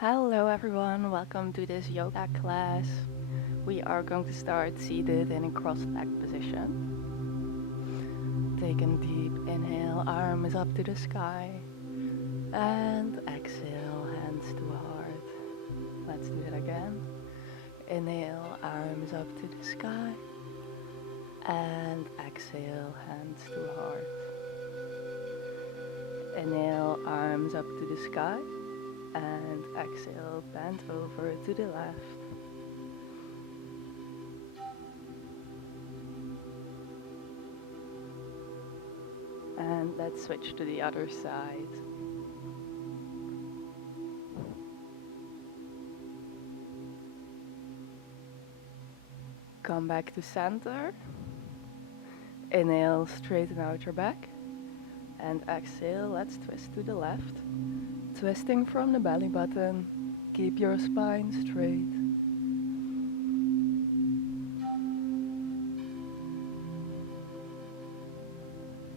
Hello everyone, welcome to this yoga class. We are going to start seated in a cross-legged position. Take a deep inhale, arms up to the sky. And exhale, hands to heart. Let's do it again. Inhale, arms up to the sky. And exhale, hands to heart. Inhale, arms up to the sky. And exhale, bend over to the left. And let's switch to the other side. Come back to center. Inhale, straighten out your back. And exhale, let's twist to the left. Twisting from the belly button. Keep your spine straight.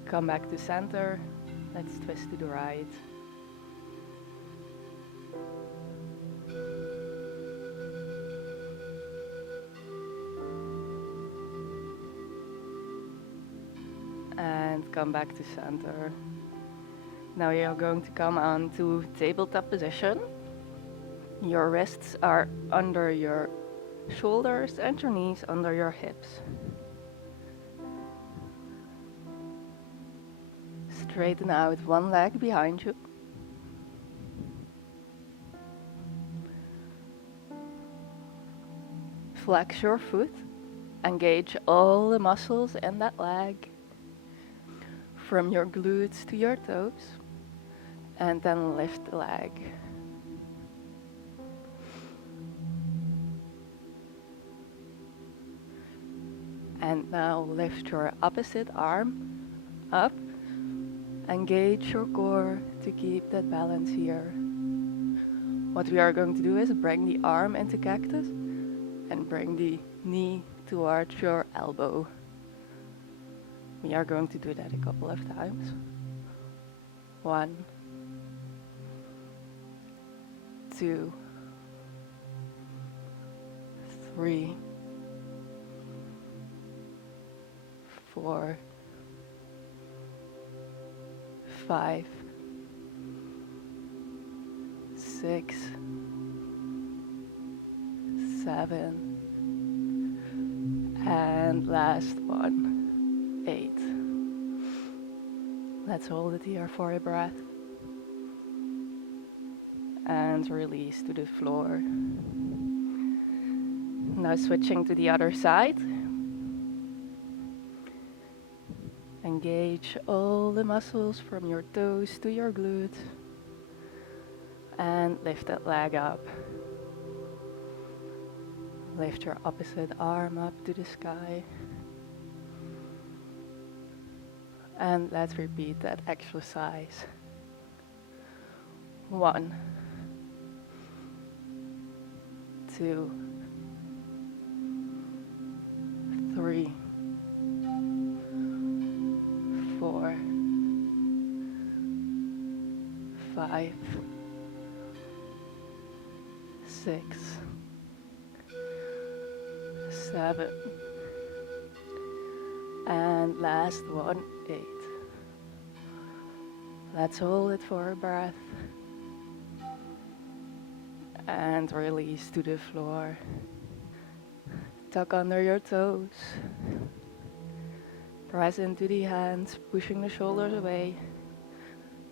Come back to center. Let's twist to the right. And come back to center. Now you're going to come on to tabletop position. Your wrists are under your shoulders and your knees under your hips. Straighten out one leg behind you. Flex your foot. Engage all the muscles in that leg. From your glutes to your toes. And then lift the leg. And now lift your opposite arm up. Engage your core to keep that balance here. What we are going to do is bring the arm into cactus and bring the knee towards your elbow. We are going to do that a couple of times. 1, 2, 3, 4, 5, 6, 7, and last one, 8. Let's hold it here for a breath. And release to the floor. Now switching to the other side. Engage all the muscles from your toes to your glutes. And lift that leg up. Lift your opposite arm up to the sky. And let's repeat that exercise. 1, 2, 3, 4, 5, 6, 7, and last one, 8. Let's hold it for a breath and release to the floor. Tuck under your toes. Press into the hands, pushing the shoulders away,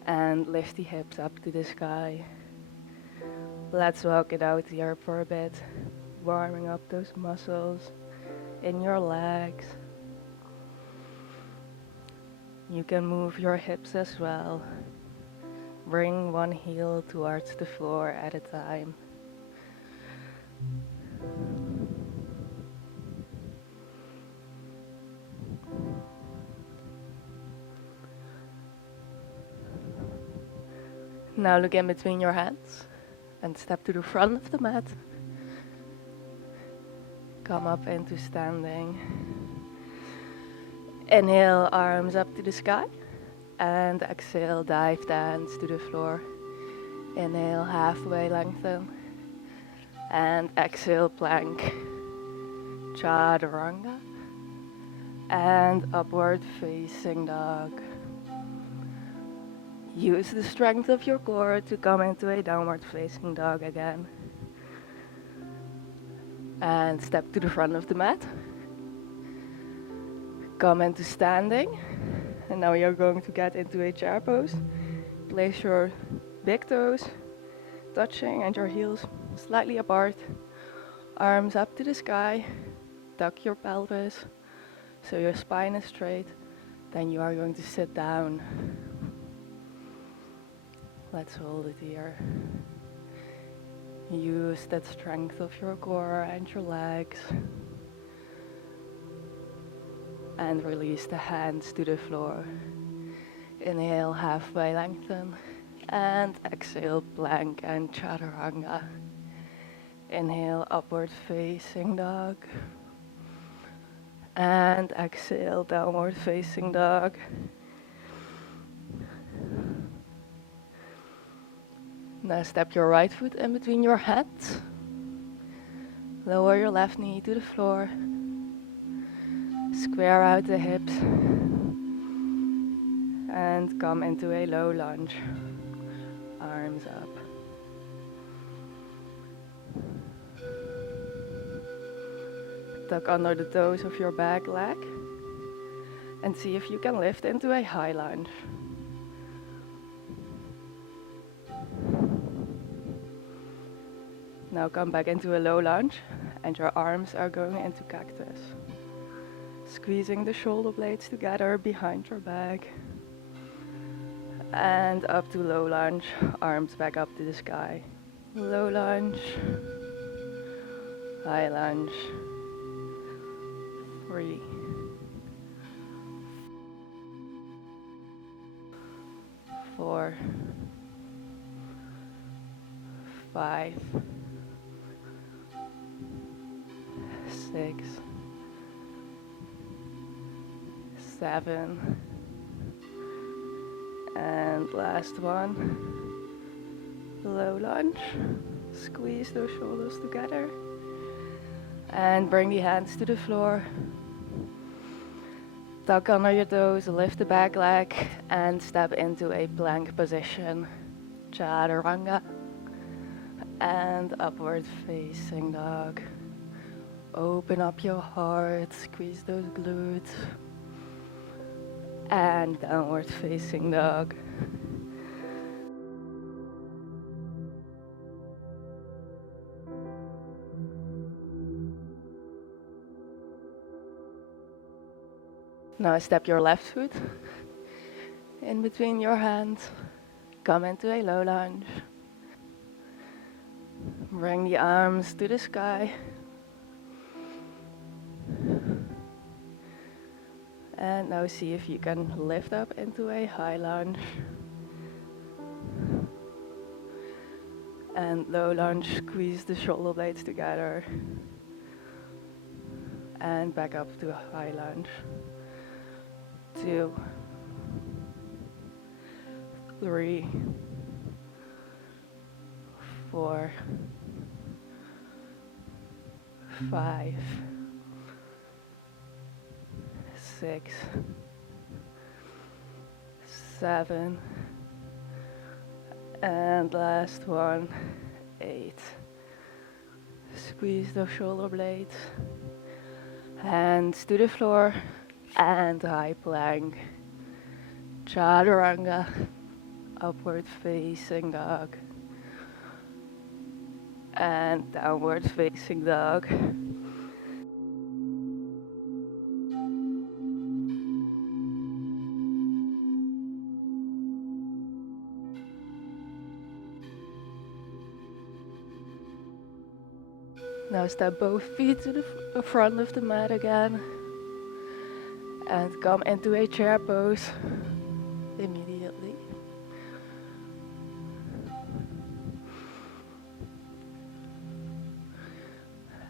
and lift the hips up to the sky. Let's walk it out here for a bit, warming up those muscles in your legs. You can move your hips as well. Bring one heel towards the floor at a time. Now look in between your hands and step to the front of the mat. Come up into standing. Inhale, arms up to the sky. And exhale, dive the hands to the floor. Inhale, halfway lengthen. And exhale, plank. Chaturanga. And upward facing dog. Use the strength of your core to come into a downward facing dog again. And step to the front of the mat. Come into standing. And now you're going to get into a chair pose. Place your big toes touching and your heels slightly apart. Arms up to the sky. Tuck your pelvis so your spine is straight. Then you are going to sit down. Let's hold it here. Use that strength of your core and your legs. And release the hands to the floor. Inhale, halfway lengthen. And exhale, plank and chaturanga. Inhale, upward facing dog. And exhale, downward facing dog. Now step your right foot in between your hands. Lower your left knee to the floor. Square out the hips. And come into a low lunge. Arms up. Tuck under the toes of your back leg. And see if you can lift into a high lunge. Now come back into a low lunge and your arms are going into cactus. Squeezing the shoulder blades together behind your back. And up to low lunge, arms back up to the sky. Low lunge, high lunge. 3, 4, 5, 6, 7, and last one. Low lunge. Squeeze those shoulders together. And bring the hands to the floor. Tuck under your toes, lift the back leg, and step into a plank position. Chaturanga. And upward facing dog. Open up your heart, squeeze those glutes. And downward facing dog. Now step your left foot in between your hands. Come into a low lunge. Bring the arms to the sky. And now see if you can lift up into a high lunge. And low lunge, squeeze the shoulder blades together. And back up to a high lunge. 2, 3, 4, 5, 6, 7, and last one, 8. Squeeze those shoulder blades. Hands to the floor and high plank. Chaturanga, upward facing dog. And downward facing dog. Now step both feet to the front of the mat again. And come into a chair pose immediately.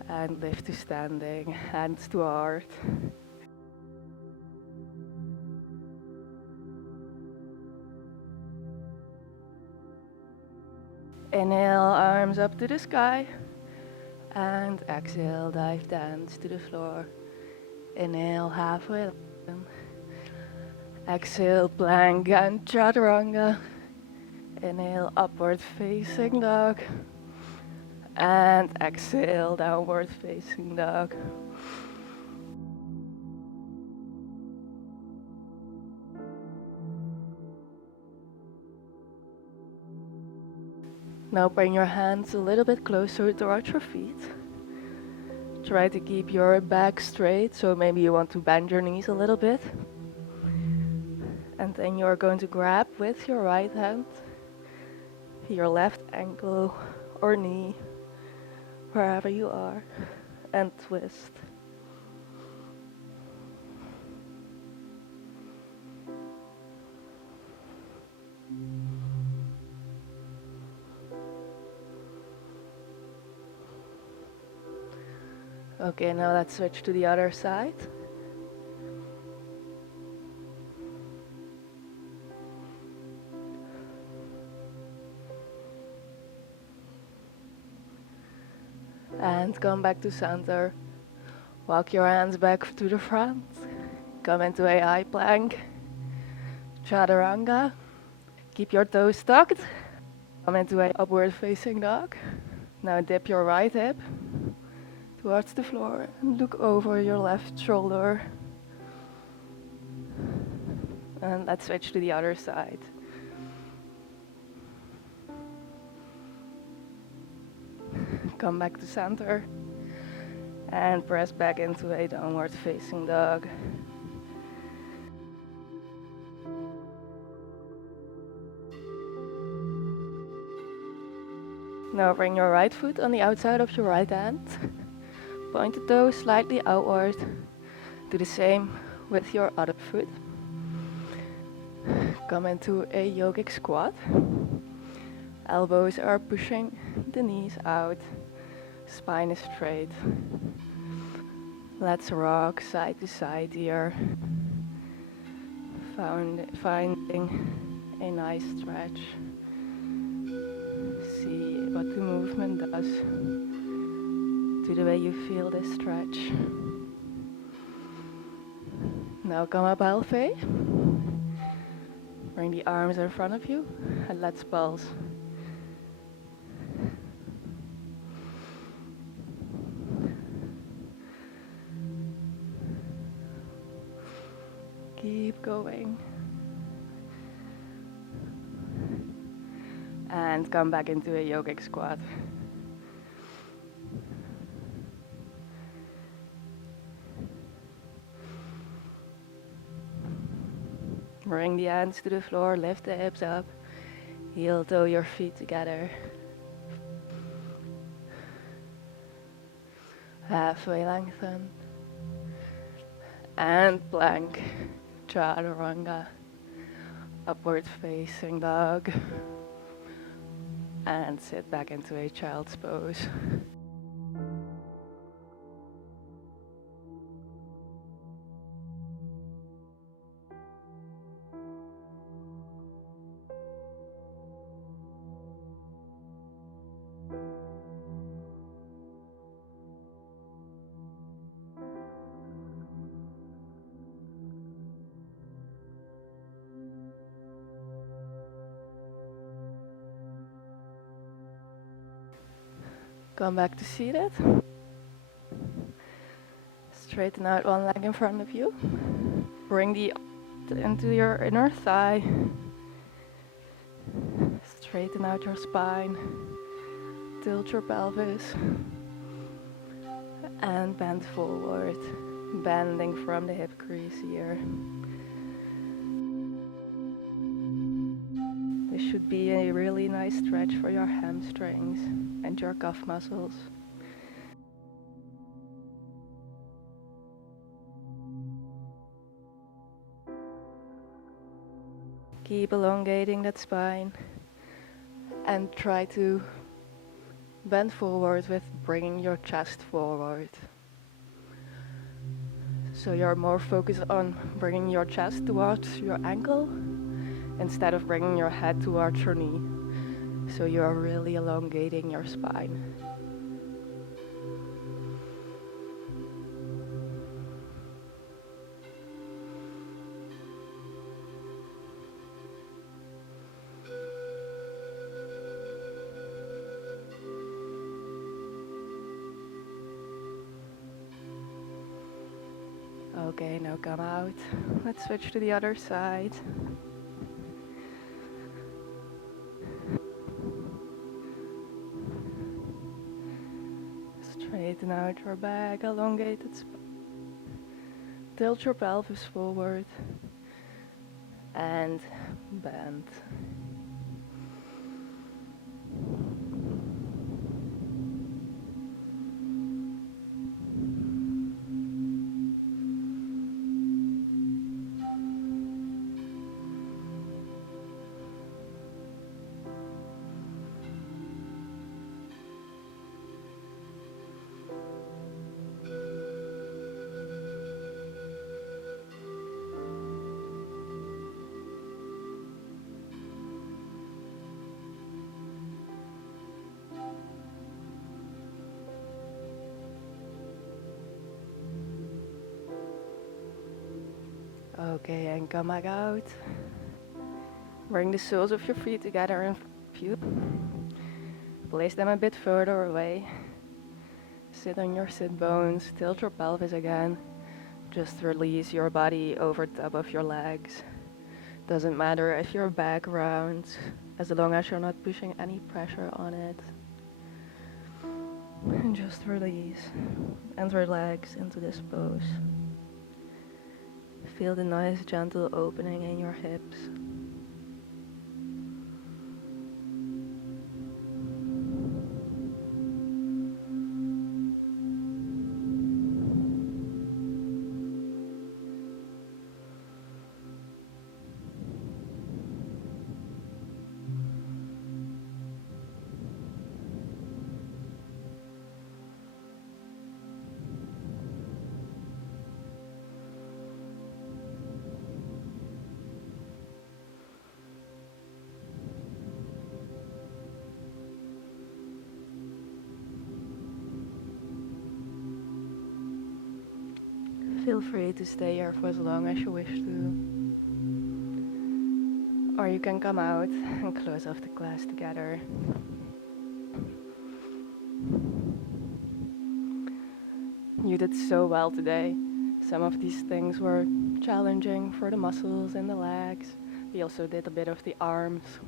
And lift to standing, hands to heart. Inhale, arms up to the sky. And exhale, dive dance to the floor. Inhale, halfway open. Exhale, plank and chaturanga. Inhale, upward facing dog. And exhale, downward facing dog. Now bring your hands a little bit closer towards your feet. Try to keep your back straight, so maybe you want to bend your knees a little bit. And then you're going to grab with your right hand your left ankle or knee, wherever you are, and twist. Okay, now let's switch to the other side. And come back to center. Walk your hands back to the front. Come into a high plank. Chaturanga. Keep your toes tucked. Come into a upward facing dog. Now dip your right hip towards the floor and look over your left shoulder. And let's switch to the other side. Come back to center and press back into a downward facing dog. Now bring your right foot on the outside of your right hand. Point the toes slightly outward. Do the same with your other foot. Come into a yogic squat. Elbows are pushing the knees out. Spine is straight. Let's rock side to side here. Finding a nice stretch. See what the movement does to the way you feel this stretch. Now come up halfway. Bring the arms in front of you and let's pulse. Keep going. And come back into a yogic squat. Bring the hands to the floor, lift the hips up, heel toe your feet together. Halfway lengthen. And plank, chaturanga, upward facing dog. And sit back into a child's pose. Come back to seated. Straighten out one leg in front of you. Bring the into your inner thigh. Straighten out your spine. Tilt your pelvis. And bend forward. Bending from the hip crease here. This should be a really nice stretch for your hamstrings and your calf muscles. Keep elongating that spine and try to bend forward with bringing your chest forward. So you're more focused on bringing your chest towards your ankle instead of bringing your head towards your knee. So you are really elongating your spine. Okay, now come out. Let's switch to the other side. Straighten out your back, elongated spine. Tilt your pelvis forward and bend. Okay, and come back out. Bring the soles of your feet together in view. Place them a bit further away. Sit on your sit bones, tilt your pelvis again. Just release your body over top of your legs. Doesn't matter if your back rounds, as long as you're not pushing any pressure on it. And just release and relax into this pose. Feel the nice gentle opening in your hips. Feel free to stay here for as long as you wish to. Or you can come out and close off the class together. You did so well today. Some of these things were challenging for the muscles and the legs. We also did a bit of the arms.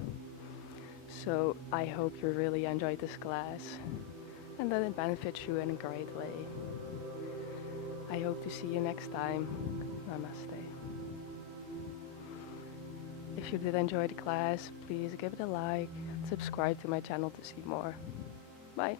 So I hope you really enjoyed this class and that it benefits you in a great way. I hope to see you next time. Namaste. If you did enjoy the class, please give it a like, subscribe to my channel to see more. Bye.